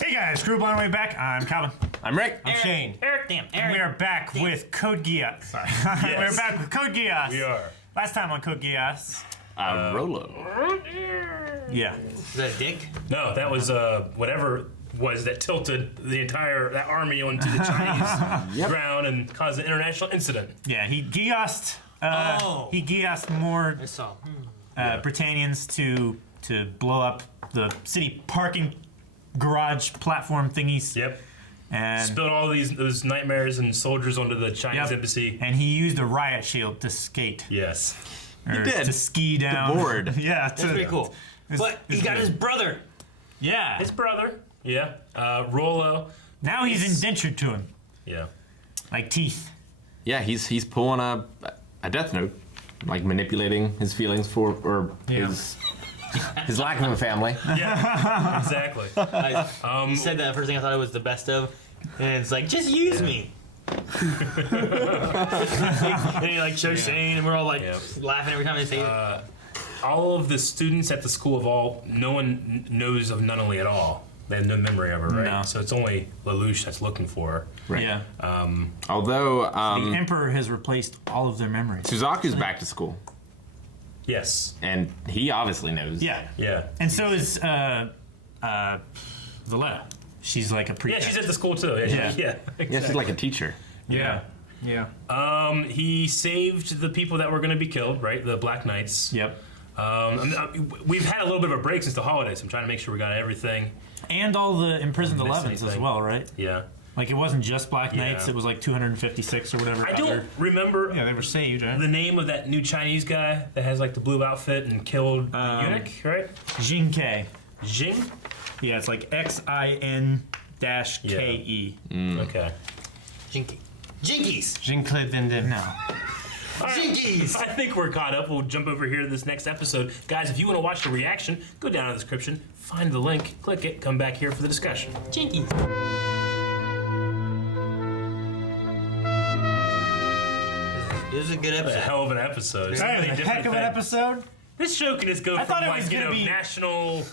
Hey guys, Crew Blind Way back. I'm Calvin. I'm Rick. I'm Shane. Eric. We are back with Code Geass. Sorry. Yes. We're back with Code Geass. We are. Last time on Code Geass. Rolo. Yeah. Is that a dick? No, that was whatever was that tilted that army onto the Chinese ground and caused an international incident. Yeah, he Geassed. He Geassed more I saw. Britannians to blow up the city parking garage platform thingies. Yep. And Spilled all those nightmares and soldiers onto the Chinese Yep. embassy. And he used a riot shield to skate. Yes. Or did. to ski down. board. Yeah. That's pretty cool. But he got his brother. Yeah. His brother. Yeah. Rollo. Now he's indentured to him. Yeah. Like teeth. Yeah, he's pulling a death note, like manipulating his feelings for his lack of a family. Yeah. Exactly. He said that first thing I thought it was the best of. And it's like, just use me. And he like shows Shane and we're all like laughing every time they say it. All of the students at the school of all, no one knows of Nunnally at all. They have no memory of her, right? No. So it's only Lelouch that's looking for her. Right. Yeah. Although The Emperor has replaced all of their memories. Suzaku's back to school, Yes. and he obviously knows. Yeah. Yeah. And so is Valletta. She's like a Yeah, prefect. she's at the school too. Yeah. Yeah. Yeah, she's like a teacher. Yeah. Yeah. He saved the people that were going to be killed, right? The Black Knights. Yep. We've had a little bit of a break since the holidays. I'm trying to make sure we got everything. And all the imprisoned Didn't miss 11s as anything. well, right? Yeah. Like it wasn't just Black Knights, Yeah. it was like 256 or whatever. I don't remember Yeah, they were saved, right? the name of that new Chinese guy that has like the blue outfit and killed the eunuch, right? Jinke. Jing? Yeah, it's like XIN-KE. Okay. Junkie. Jinkies. Jean-Claude Van Damme. No. Jinkies. I think we're caught up. We'll jump over here to this next episode. Guys, if you want to watch the reaction, go down in the description, find the link, click it, come back here for the discussion. Jinkies. It was a good A episode. hell of an episode. So That many was a different heck of an things. episode. This show can just go I from thought it like, was gonna be- national,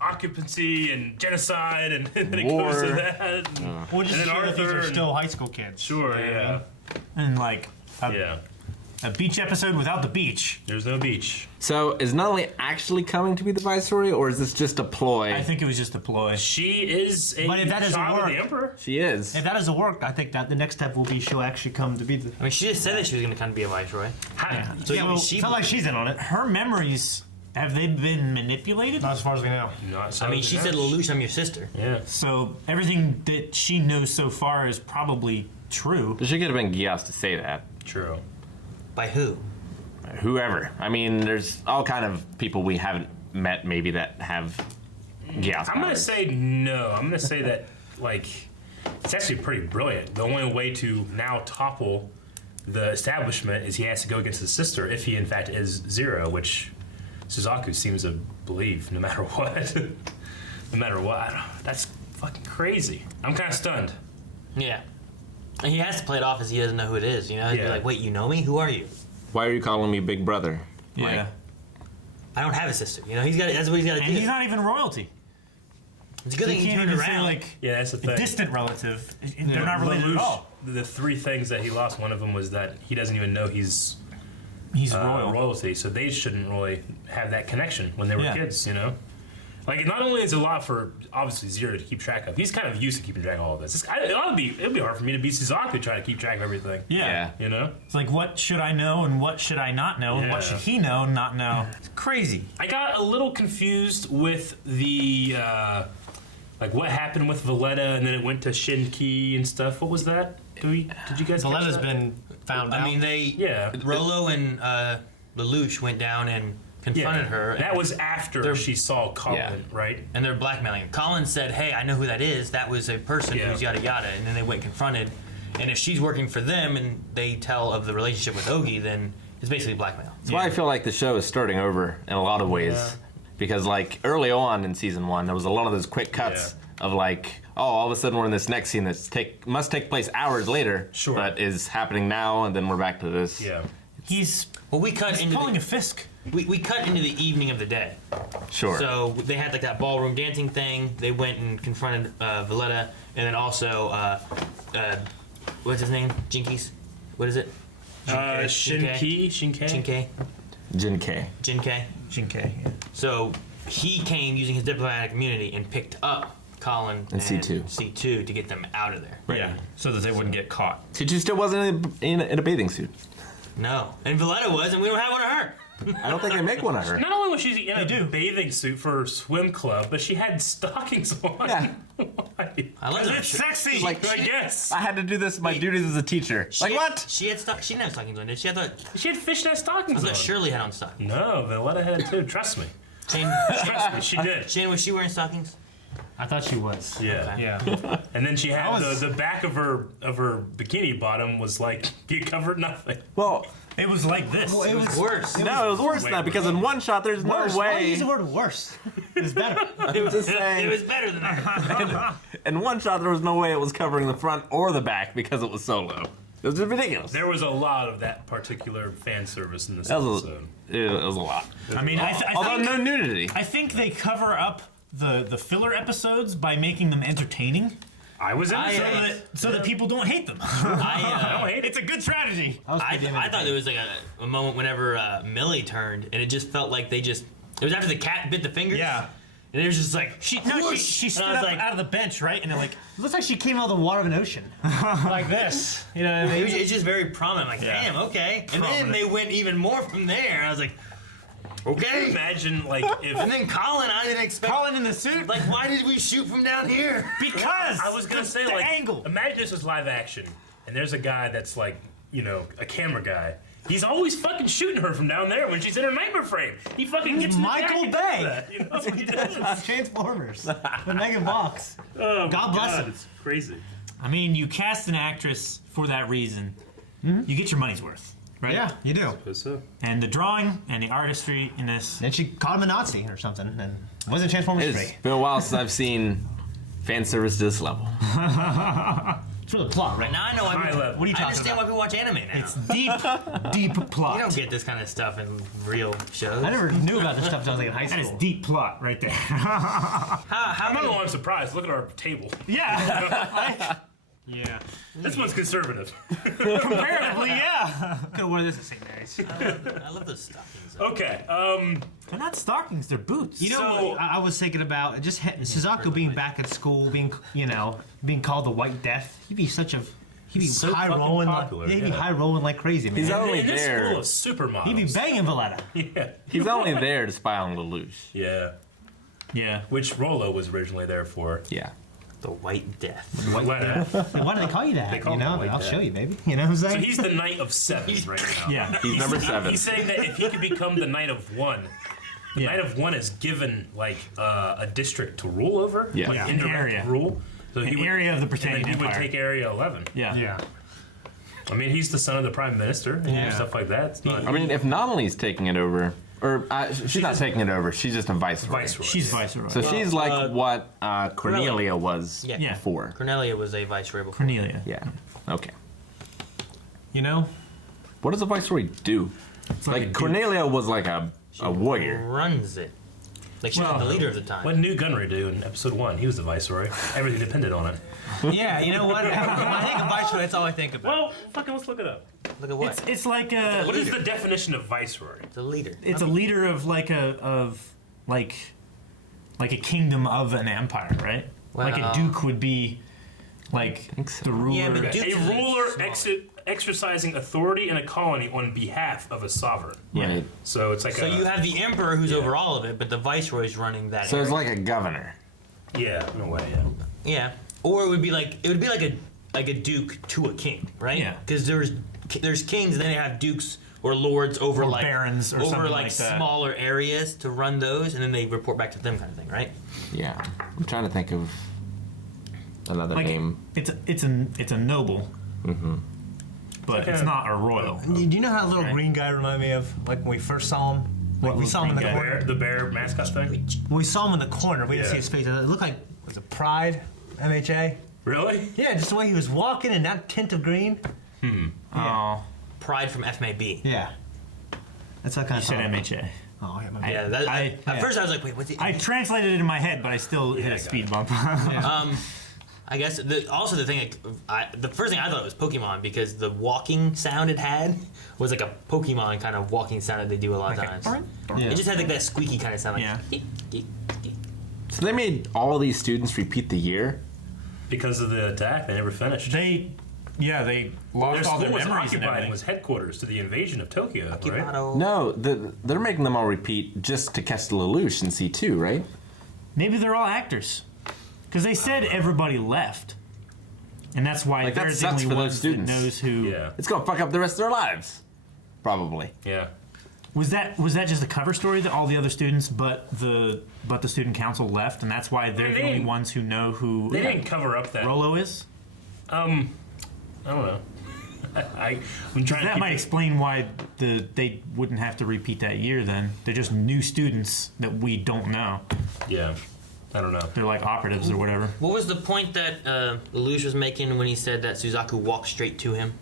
occupancy and genocide, and then it War. goes to that. We'll just And then show that these Arthur are and- still high school kids. Sure, yeah. And like Yeah. a beach episode without the beach. There's no beach. So is Nunnally actually coming to be the viceroy, or is this just a ploy? I think it was just a ploy. She is a But if that doesn't child of work- the emperor. She is. If that doesn't work, I think that the next step will be she'll actually come to be the. I mean, she just said that she was going to kind of be a viceroy. Hi. So yeah, you well, mean she felt like she's in on it. Her memories, have they been manipulated? Not as far as we know. Not so I mean, she much. said, Lelouch, I'm your sister. Yeah. So everything that she knows so far is probably true. But she could have been Geass to say that. True. By who? Whoever. I mean, there's all kind of people we haven't met maybe that have Geass I'm gonna powers. say no. I'm gonna say that it's actually pretty brilliant. The only way to now topple the establishment is he has to go against his sister if he in fact is Zero, which Suzaku seems to believe no matter what. No matter what. That's fucking crazy. I'm kind of stunned. Yeah. And he has to play it off as he doesn't know who it is, you know? He'd be Yeah. like, wait, you know me? Who are you? Why are you calling me Big Brother? Yeah. I don't have a sister. You know, that's what he's got to And do. he's not even royalty. It's a good So thing you he can't turned even say around. like Yeah, that's the a thing. distant relative. They're not related at Lelouch, all. The three things that he lost, one of them was that he doesn't even know he's He's royal. royalty, so they shouldn't really have that connection when they were Yeah. kids, you know? Like, not only is it a lot for, obviously, Zero to keep track of, he's kind of used to keeping track of all of this. It'd be hard for me to be Suzaku trying to keep track of everything. Yeah. You know? It's like, what should I know and what should I not know and what Yeah. should he know and not know? It's crazy. I got a little confused with the, what happened with Valletta and then it went to Shinki and stuff. What was that? Did you guys catch Valetta's that? been found out. I mean, Yeah. Rollo and Lelouch went down and confronted her. That was after she saw Colin, Yeah. right? And they're blackmailing her. Colin said, hey, I know who that is. That was a person Yeah. who's yada yada. And then they went and confronted. And if she's working for them and they tell of the relationship with Ogi, then it's basically blackmail. That's why I feel like the show is starting over in a lot of ways. Yeah. Because like early on in season 1, there was a lot of those quick cuts of like, oh, all of a sudden we're in this next scene that's must take place hours later, but is happening now, and then we're back to this. Yeah. He's Well, we cut into pulling the, a Fisk. we cut into the evening of the day. Sure. So they had like that ballroom dancing thing. They went and confronted Valletta, and then also what's his name? Jinkies. What is it? Shinkai. Jinkei. Jin-K. Junkie. Yeah. So he came using his diplomatic immunity and picked up Colin And C2. C2 to get them out of there. Yeah. So that they wouldn't get caught. She still wasn't in a bathing suit. No, and Valletta was, and we don't have one of her. I don't think they make one of her. Not only was she in a do. bathing suit for her swim club, but she had stockings on. Yeah. Why? I love that. It's sexy. Like, I guess. I had to do this. My duties as a teacher. Like what? She had she didn't have stockings on, did she? I thought She had fishnet stockings on. Shirley had on stockings. No, Valletta had too. Trust me. Shane, Trust me, she did. Shane, was she wearing stockings? I thought she was. Yeah. Okay. Yeah. And then she had was- the back of her bikini bottom was like it covered nothing. Well, It was like this. Well, it was Worse. no, it was worse than that because in one shot there's worse. no Why do you way. use the word worse? It's better. I'm just saying. It was better than that. In one shot there was no way it was covering the front or the back because it was so low. It was ridiculous. There was a lot of that particular fan service in this That was episode. it was a lot. I mean, I Although think, no nudity. I think they cover up the filler episodes by making them entertaining, I was in I, it. so that people don't hate them. I don't hate it. It's a good strategy. I thought there was like a moment whenever Millie turned, and it just felt like it was after the cat bit the finger. Yeah. And it was just like, She stood And I was up like- out of the bench, right? And they're like, It looks like she came out of the water of an ocean. Like this. You know what I mean? it's just very prominent. Like, Yeah. damn, okay. And then Prominent. they went even more from there. I was like, okay. Imagine like if And then Colin, I didn't expect. Colin in the suit? Like, why did we shoot from down here? Because I was gonna say the like angle. imagine this was live action and there's a guy that's like a camera guy. He's always fucking shooting her from down there when she's in her nightmare frame. He fucking gets in the Michael jacket Bay. and does that, you know? That's what he does. Transformers. With Megan Fox. Oh, God my bless God, him. It's crazy. I mean, you cast an actress for that reason. You get your money's worth, right? Yeah, you do. So And the drawing and the artistry in this. Then she caught him a Nazi or something, and wasn't Transformers It's 3. been a while since I've seen fan service to this level. It's for the plot, right? Now I know why High people, level. What are you I talking understand about? why people watch anime now. It's deep, deep plot. You don't get this kind of stuff in real shows. I never knew about this stuff until I was like in high That is school. deep plot right there. How I don't know many? why I'm surprised. Look at our table. Yeah. Yeah. This one's conservative. Comparatively, yeah. Could have worn this at St. Mary's. I love those stockings. Okay. They're not stockings, they're boots. You know So- what I was thinking about? Just Suzaku being back at school, being called the White Death. He'd be So high fucking rolling. popular, He'd be yeah. high rolling like crazy, man. He's only in this school there. of supermodels. He'd be banging Valletta. Yeah. He's only there to spy on Lelouch. Yeah. Yeah. Which Rolo was originally there for. Yeah. The White Death. Lena. Why do they call you that? They call You know, him the White I'll Death. show you, baby. You know what I'm So saying? he's the Knight of Sevens right now. Yeah. He's number 7. He's saying that if he could become the Knight of One, the Knight of One is given like a district to rule over, Yeah. like Yeah. An indirect area. rule. So An he would, area of the and Britannian then he would Empire. take Area 11. Yeah. I mean, he's the son of the Prime Minister and Yeah. stuff like that. It's not I mean, if Nonnelly's taking it over, or she's not taking it over, she's just a viceroy. Viceroy. She's viceroy. So she's like what Cornelia was Yeah. Yeah. before. Cornelia was a viceroy before. Cornelia. Yeah. Okay. You know? What does a viceroy do? like a Like duke. Cornelia was like a warrior. Runs it. Like she was Well, the leader of the time. What did New Gunnery do in episode 1? He was the Viceroy. Everything depended on it. Yeah, you know what? When I think of Viceroy, that's all I think about. Well, fucking let's look it up. Look at what? It's like a What is the definition of Viceroy? The leader. it's a leader of like a kingdom of an empire, right? Like a Well- duke would be like think so. the ruler. Yeah, but duke- A Dukes is ruler smaller. exercising authority in a colony on behalf of a sovereign. Yeah. Right. So it's like So you have the emperor who's over all of it, but the viceroy's running that. So it's area. like a governor. yeah, in a way, yeah. Yeah. Or it would be like a duke to a king, right? Yeah. Because there's kings, and then they have dukes or lords over Or like barons or over something like like that. smaller areas to run those, and then they report back to them, kind of thing, right? Yeah. I'm trying to think of another Like name. it's a noble, but it's not a royal. Do you know how that little Right. green guy reminded me of? Like when we first saw him? Like we What saw him in the green guy? corner. The bear mascot thing? When we saw him in the corner, we didn't Yeah. see his face. It looked like, was it Pride? MHA? Really? Yeah, just the way he was walking in that tint of green. Oh, Pride from FMAB. Yeah. That's what I kind You of said MHA. Oh, yeah, my bad. Yeah, I- at first I was like, wait, what's it? I translated it in my head, but I still hit I a got speed it. bump. I guess also the thing, the first thing I thought was Pokemon because the walking sound it had was like a Pokemon kind of walking sound that they do a lot of times. Yeah. It just had like that squeaky kind of sound. Like, Yeah. "Deek, deek, deek." So they made all these students repeat the year. Because of the attack, they never finished. they Their lost all school their was memories and occupied and everything. was headquarters to the invasion of Tokyo, right? Kibado. No, they're making them all repeat just to catch the Lelouch in C2, right? Maybe they're all actors, because they said everybody left, and that's why Like, that they're the sucks only for those ones that students. knows who. Yeah, It's gonna fuck up the rest of their lives, probably. yeah. Was that just a cover story that all the other students but the student council left, and that's why they're They the only didn't- ones who know who They didn't cover up that. Rolo is? I don't know. I'm trying to That keep might it- explain why they wouldn't have to repeat that year. Then they're just new students that we don't know. Yeah, I don't know. They're like operatives or whatever. What was the point that Lelouch was making when he said that Suzaku walked straight to him?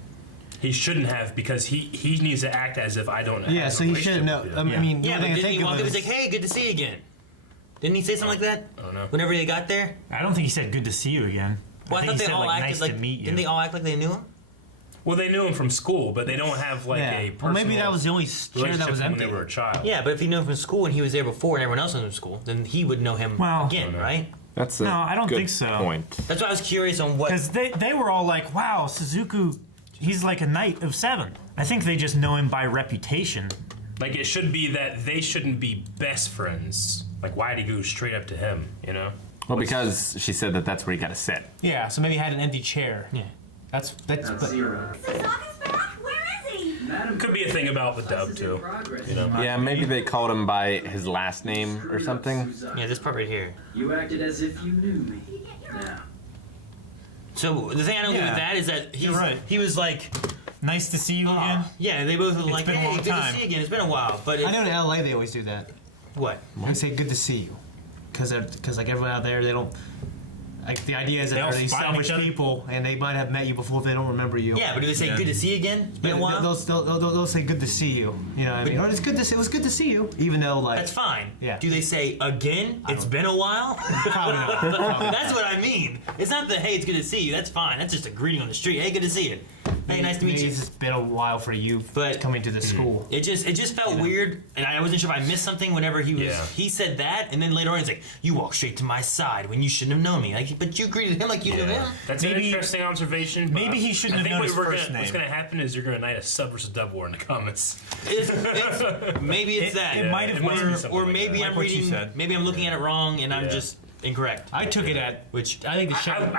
He shouldn't have because he needs to act as if I don't know. Yeah, so he shouldn't know. I Yeah. mean, the Yeah, only but thing I didn't think he walk of up and is was like, hey, good to see you again? Didn't he say something like that? I don't know. Whenever they got there? I don't think he said "good to see you again." Well, I think thought he they said, all like, acted "nice like. to meet you." Didn't they all act like they knew him? Well, they knew him from school, but they don't have like yeah. a Well, personal maybe that was the only chair relationship that was from when empty. they were a child. Yeah, but if he knew him from school and he was there before and everyone else was in school, then he would know him Well- again, right? That's a No, I don't good think so. point. That's why I was curious on what. Because they were all like, "Wow, Suzuku, he's like a knight of 7." I think they just know him by reputation. Like it should be that they shouldn't be best friends. Like why did he go straight up to him? You know? Well, because she said that that's where you gotta sit. Yeah, so maybe he had an empty chair. Yeah. That's That's but, zero. Sasaka's back? Where is he? Madam, Could be a thing about the dub this is too. in progress. You know? Yeah, maybe they called him by his last name or Screwed up, something. Suzaku. Yeah, this part right here. You acted as if you knew me. Now, So the thing I don't get Yeah, with that is that you're right. he was like, Nice to see you again. yeah, they both were like, been a hey, long good to time. see you again. It's been a while, but I know in LA they always do that. what? They say good to see you, because like everyone out there they don't. Like the idea is that They all they're these spy on selfish each other. people, and they might have met you before if they don't remember you. Yeah, but do they say Yeah. good to see you again? It's been a while. They'll say good to see you. You know what I mean? Or it's good to see. It was good to see you, even though like That's fine. Yeah. Do they say again? It's been a while. probably not. Probably not. That's what I mean. It's not the hey, it's good to see you. That's fine. That's just a greeting on the street. Hey, good to see you. Hey, nice to meet Maybe you. it's been a while for you But- coming to the school. It just felt weird, and I wasn't sure if I missed something whenever he said that, and then later on he's like, "You walked straight to my side when you shouldn't have known me." Like, but you greeted him like you knew him. That's an Maybe- interesting observation. but maybe he shouldn't I have think known what his we're first gonna, What's name. going to happen is you're going to knight a sub versus dub war in the comments. Maybe it's that, It might have it must been, be something or like maybe that. I'm what you reading. said. Maybe I'm looking at it wrong, and I'm Yeah. just incorrect. I took it at Which I think the show.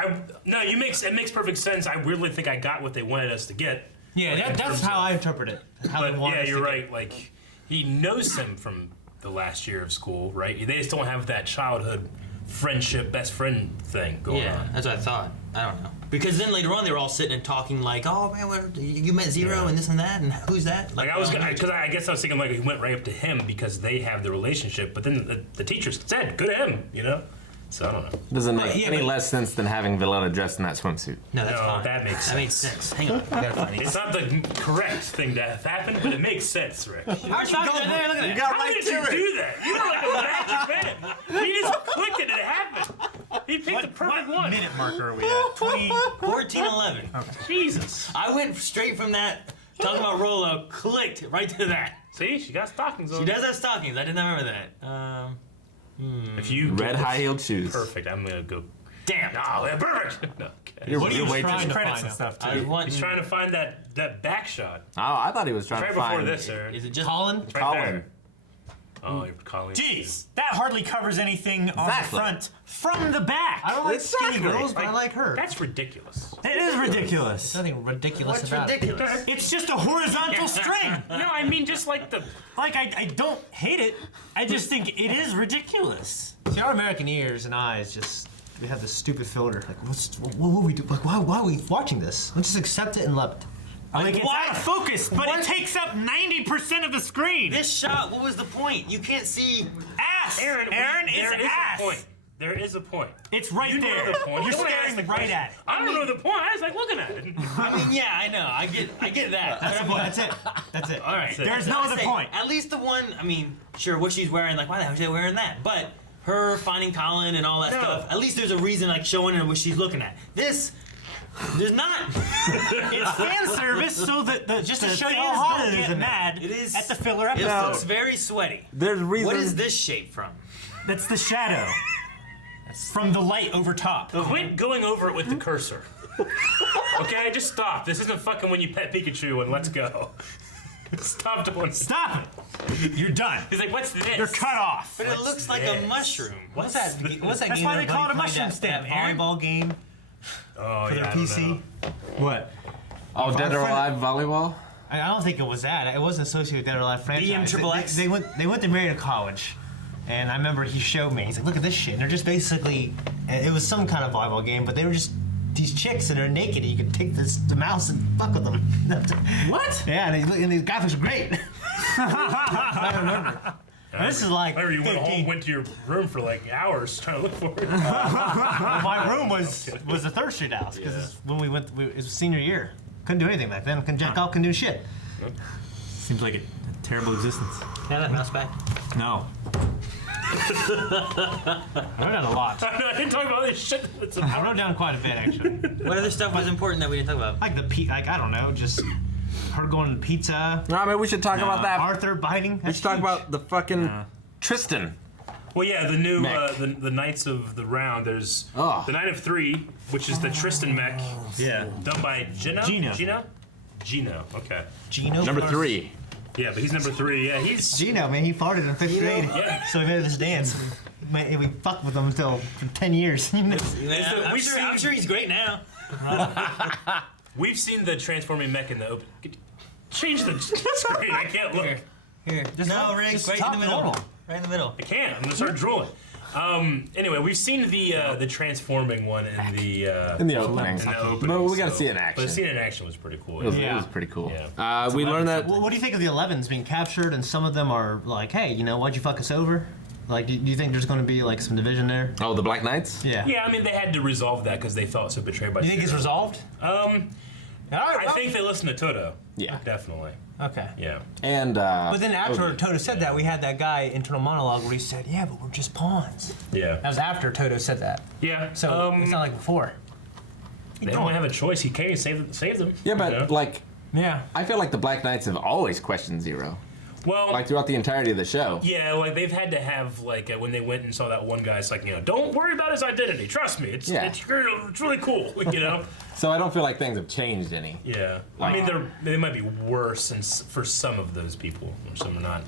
No, it makes perfect sense. I really think I got what they wanted us to get. Yeah, in that's terms how of- I interpret it. How they But want yeah, us to you're get- right. Like he knows him from the last year of school, right? They just don't have that childhood friendship, best friend thing going yeah, on. that's what I thought. I don't know because then later on they were all sitting and talking like, "Oh man, you met Zero Yeah. and this and that, and who's that?" Like I was, because I guess I was thinking like he went right up to him because they have the relationship. But then the teacher said, "Good to him," you know. So I don't know. Doesn't make Yeah, any but- less sense than having Villetta dressed in that swimsuit. No, that's No, fine. that makes That makes sense. Hang on, I gotta find it. It's not the correct thing to have happened, but it makes sense, Rick. Aren't you there? Look at that. How did you do that? You're like a magic man. He just clicked it and it happened. He picked the perfect what one. minute marker are we at? 20. 14:11. Jesus. I went straight from that talking about Rolo, clicked right to that. See, she got stockings on. She does have stockings. I did not remember that. If you Red high heeled shoes. perfect, I'm gonna go. Damn. Oh, they're perfect. No, okay. You're, What are you you're way trying too- to find credits and out? stuff I was too? wanting. He's trying to find that back shot. Oh, I thought he was trying Right to before find this, Aaron. Is it just Colin. Right Colin. there. Oh, you're calling. Jeez, that hardly covers anything on Exactly. the front from the back. I don't like skinny Exactly. girls, but I like her. That's ridiculous. It is ridiculous. There's nothing ridiculous What's about ridiculous? It's just a horizontal string. No, I mean just like the. Like, I don't hate it. I just think it is ridiculous. it. See, our American ears and eyes just we have this stupid filter. Like, what will we do? Like, why are we watching this? Let's just accept it and love it. Like, it's why- out of focus, but what- it takes up 90% of the screen. This shot. What was the point? You can't see. ass. Aaron, Aaron there is is ass. a point. There is a point. It's right You know there. the point. You're You don't ask staring the right question. at it. I don't know the point. I was like looking at it. I mean, yeah, I know. I get that. But I mean, That's it. That's it. all right. There's So no I other say, point. At least the one. I mean, sure, what she's wearing. Like, why the hell is she wearing that? But her finding Colin and all that No. stuff. At least there's a reason, like showing her what she's looking at. This, there's not. It's fan service so that the Just the to show you fans how hot don't it is get in there. mad It is- at the filler It episode. looks very sweaty. There's reason. What is this shape from? That's the shadow. From the light over top. Quit going over it with the cursor. Okay, just stop. This isn't fucking when you pet Pikachu and let's go. Stop doing. Stop it. You're done. He's like, what's this? You're cut off. But it looks like a this? mushroom. What's that? What's that That's game? why they everybody call it a played, mushroom that stamp, Aaron. volleyball game Oh, for yeah, their I don't PC. know. What? Oh, Dead or Alive volleyball? I don't think it was that. It wasn't associated with Dead or Alive franchise. BM They went to Marietta College, and I remember he showed me. He's like, "Look at this shit." And they're just basically, it was some kind of volleyball game, but they were just these chicks and they're naked. And you could take the mouse and fuck with them. What? Yeah, and the graphics are great. I remember. This is like I remember you went 15. home, went to your room for like hours trying to look for it. My room was the Third Street house because when we went, it was senior year. Couldn't do anything back then. Couldn't jack off. Couldn't do shit. Seems like a terrible existence. Can I have that mouse back? No. I wrote down a lot. I didn't talk about this shit. It's I wrote down quite a bit actually. What other stuff was important that we didn't talk about? Like like I don't know, just her going to pizza. No, I mean, we should talk about that. Arthur biting. We should talk about the fucking Yeah. Tristan. Well, yeah, the new Mech. the Knights of the Round. There's Oh. the Knight of Three, which is the Tristan mech, Yeah. done by Gino. Gino. Okay. Gino. Number first. 3. Yeah, but he's number 3. Yeah, he's. Gino, man, he farted in 5th grade. Yeah. So we made this dance. We fucked with him until for 10 years. Yeah, the- I'm we've sure seen- he's great now. We've seen the transforming mech in the open. Change the screen. I can't look. Here. No, Rick, just right in top the middle. normal. Right in the middle. I can't. I'm gonna start drooling. Anyway, we've seen the transforming one in the In the opening. in the opening. But we gotta so- see it in action. But seeing it in action was pretty cool. It was, Yeah. it was pretty cool. Yeah. We learned that. Well, what do you think of the 11s being captured and some of them are like, hey, you know, why'd you fuck us over? Like, do you think there's going to be like some division there? Oh, the Black Knights? Yeah. Yeah, I mean they had to resolve that because they felt so betrayed by. You think it's Zero. resolved? I think they listened to Toto. Yeah. Definitely. Okay. Yeah. And. But then after Toto said that, we had that guy internal monologue where he said, yeah, but we're just pawns. Yeah. That was after Toto said that. Yeah. So it's not like before. they don't have a choice. He came and saved them. Yeah, but you know? like, Yeah. I feel like the Black Knights have always questioned Zero. Well, Like throughout the entirety of the show. yeah, like they've had to have like when they went and saw that one guy. It's like, you know, don't worry about his identity. Trust me, it's Yeah. it's really cool. You know. So I don't feel like things have changed any. Yeah. I mean, they might be worse for some of those people, or some are not.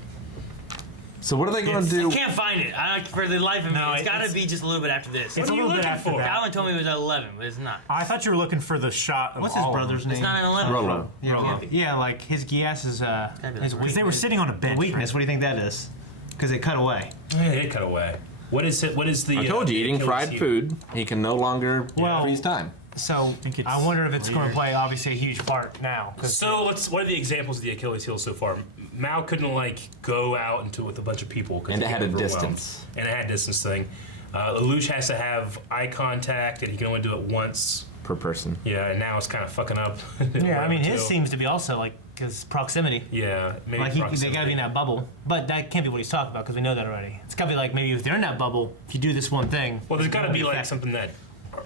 So what are they going to I do? can't find it. For the life of me, No, it's got to it's- be just a little bit after this. What a are you little bit looking after for? that. Calvin told me it was at 11, but it's not. I thought you were looking for the shot of What's his all of them. brother's name? It's not an 11. Rolo. Yeah, Rolo. yeah, like his Geass is be his like Because they were sitting on a bench. weakness. What do you think that is? Because they cut away. Yeah, they cut away. What is it? What is the? I told you, eating Achilles fried heel? food, he can no longer Well- freeze time. So think it's I wonder if it's going weird. to play obviously a huge part now. 'cause- So what are the examples of the Achilles heel so far? Mao couldn't like go out into with a bunch of people because And he it had got a overwhelmed. distance. And it had a distance thing. Lelouch has to have eye contact, and he can only do it once. Per person. Yeah, and now it's kind of fucking up. yeah, I mean his too. seems to be also like because proximity. Yeah, maybe Like they proximity. got to be in that bubble, but that can't be what he's talking about because we know that already. It's got to be like maybe if they're in that bubble, if you do this one thing. Well, there's it's got to gonna be like affect- something that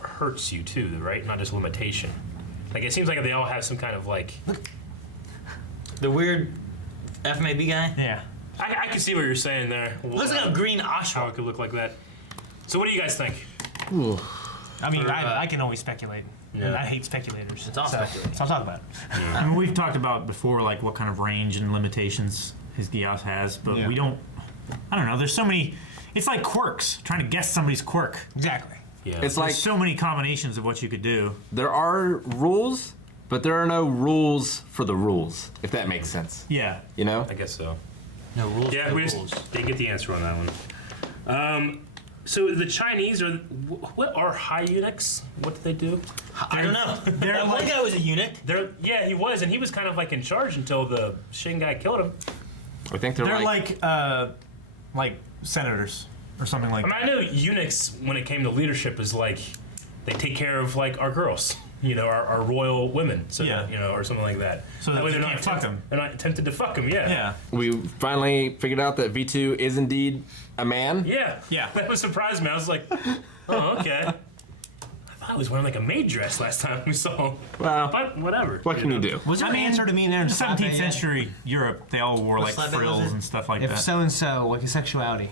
hurts you too, right? Not just limitation. Like it seems like they all have some kind of like. The weird FMAB guy. Yeah. I can see what you're saying there. Looks like a green How Oshawott. it could look like that. So what do you guys think? I mean, Or, I can only speculate. Yeah. And I hate speculators. It's all speculation. So I'll talk about it. I mean, we've talked about before, like what kind of range and limitations his Geass has, but Yeah. we don't. I don't know. There's so many. It's like quirks. Trying to guess somebody's quirk. Exactly. Yeah. It's like There's so many combinations of what you could do. there are rules, but there are no rules for the rules, if that makes sense. Yeah. You know? I guess so. No rules. Yeah, no we rules. just didn't get the answer on that one. So the Chinese are what are high eunuchs? What do they do? I don't know. They're That one like- guy was a eunuch. Yeah, he was, and he was kind of like in charge until the Shin guy killed him. I think they're, They're like senators. or something like I mean, that. I know eunuchs, when it came to leadership, is like they take care of like our girls, our royal women, so Yeah. that, or something like that. So that way you they're can't fuck them. They're not tempted to fuck them. Yeah. Yeah. We finally figured out that V2 is indeed a man. Yeah. Yeah. That would surprise me. I was like, oh, okay. I thought he was wearing like a maid dress last time we saw him. Well, But whatever. what can you do? Was there I an mean, answer to me in there in The slap 17th bait yet? century Europe, they all wore like slap bait was frills it? and stuff like If that. so and so, like his sexuality.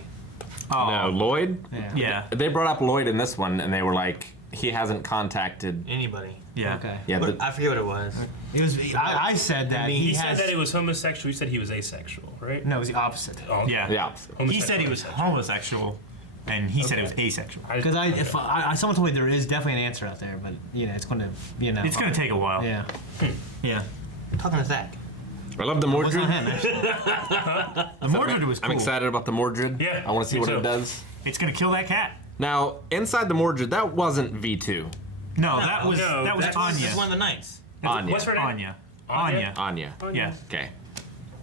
Oh, No, Lloyd? Yeah. yeah. They brought up Lloyd in this one, and they were like, he hasn't contacted. Anybody. Yeah. Okay. Yeah, But the, I forget what it was. It was. I said that mean, he He said has. that he was homosexual. You said he was asexual, right? No, it was the opposite. Oh, Yeah. yeah. He said he was homosexual, and he said he was asexual. Because someone told me there is definitely an answer out there, but it's going to It's going to take a while. Yeah. Yeah. Talking to Zach. I love the What's Mordred. on him? Actually? The Mordred was cool. I'm excited about the Mordred. Yeah, I want to see me what too. it does. It's going to kill that cat. Now, inside the Mordred, that wasn't V2. No, that was No, that was that's- Anya. This is one of the knights. Anya. What's her name? Anya. Anya? Anya. Anya. Yeah. Okay.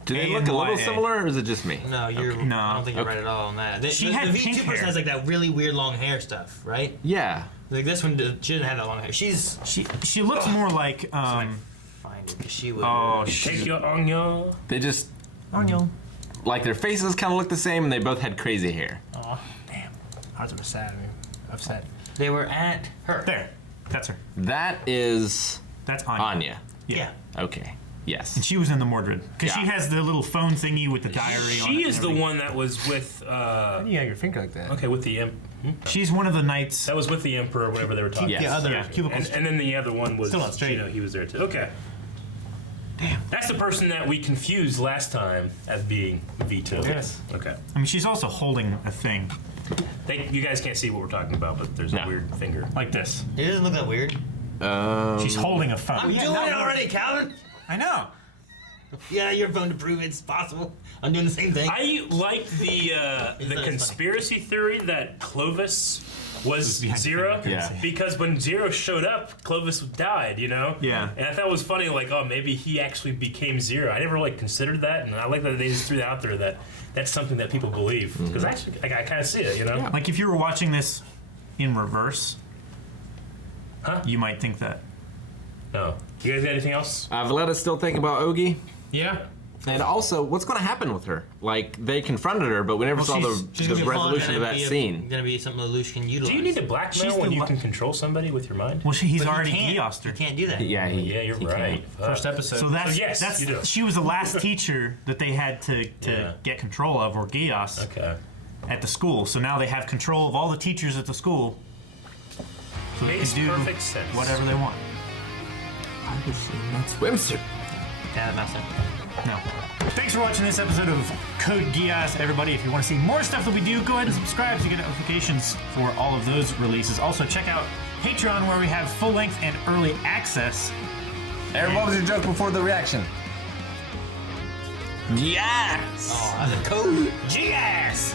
Do they A look and a little YA. similar, or is it just me? No, you're. No. I don't think you're Okay. right at all on that. She the had V2 pink person hair. has like that really weird long hair stuff, right? Yeah. Like this one, she didn't have that long hair. She's. She looks more like Find it because she would. oh Take shit. your Anya. They just, Anya. like, their faces kind of look the same, and they both had crazy hair. Aw, damn. Hearts are sad. Upset. They were at her. There. That's her. That is That's Anya. Anya. Yeah. Okay. And Yes. she was in the Mordred because she Yeah. has the little phone thingy with the diary on it. She and is the everything. one that was with. How do you have your finger like that? Okay, with the She's one of the knights. that was with the emperor, whatever they were talking. Yes. The other Yeah. cubicles. And then the other one was Still not straight. he was there too. Okay. Damn. That's the person that we confused last time as being V2. Yes. Okay. I mean, she's also holding a thing You guys can't see what we're talking about, but there's No. a weird finger. like this. It doesn't look that weird. She's holding a phone. I'm doing it already, Calvin. I know. Yeah, your phone to prove it's possible. I'm doing the same thing. I liked the funny. conspiracy theory that Clovis was behind Zero, the Yeah. because when Zero showed up, Clovis died. Yeah. And I thought it was funny, like, oh, maybe he actually became Zero. I never like considered that, and I like that they just threw that out there that that's something that people believe because actually, I kind of see it, Like if you were watching this in reverse, Huh? you might think that. No. You guys got anything else? Valetta's still thinking about Ogie. Yeah. And also, what's going to happen with her? Like, they confronted her, but we never saw she's the gonna be resolution of gonna that be scene. Gonna be something that Lelouch can utilize. Do you need to blackmail She's when the you la- can control somebody with your mind? Well, he's But already you can't. Geassed her. You can't do that. Yeah, Yeah, you're he right. can't. Fuck. First episode. So that's So yes, that's you do. she was the last teacher that they had to Yeah. get control of, or Geass, Okay. at the school. So now they have control of all the teachers at the school. So they Makes can do perfect sense. whatever they want. I was in that swimsuit. Yeah, that makes sense. No. Thanks for watching this episode of Code Geass, everybody. If you want to see more stuff that we do, go ahead and subscribe to get notifications for all of those releases. Also, check out Patreon, where we have full-length and early access. Aaron, what was your joke before the reaction? Yes! Oh, the Code Geass.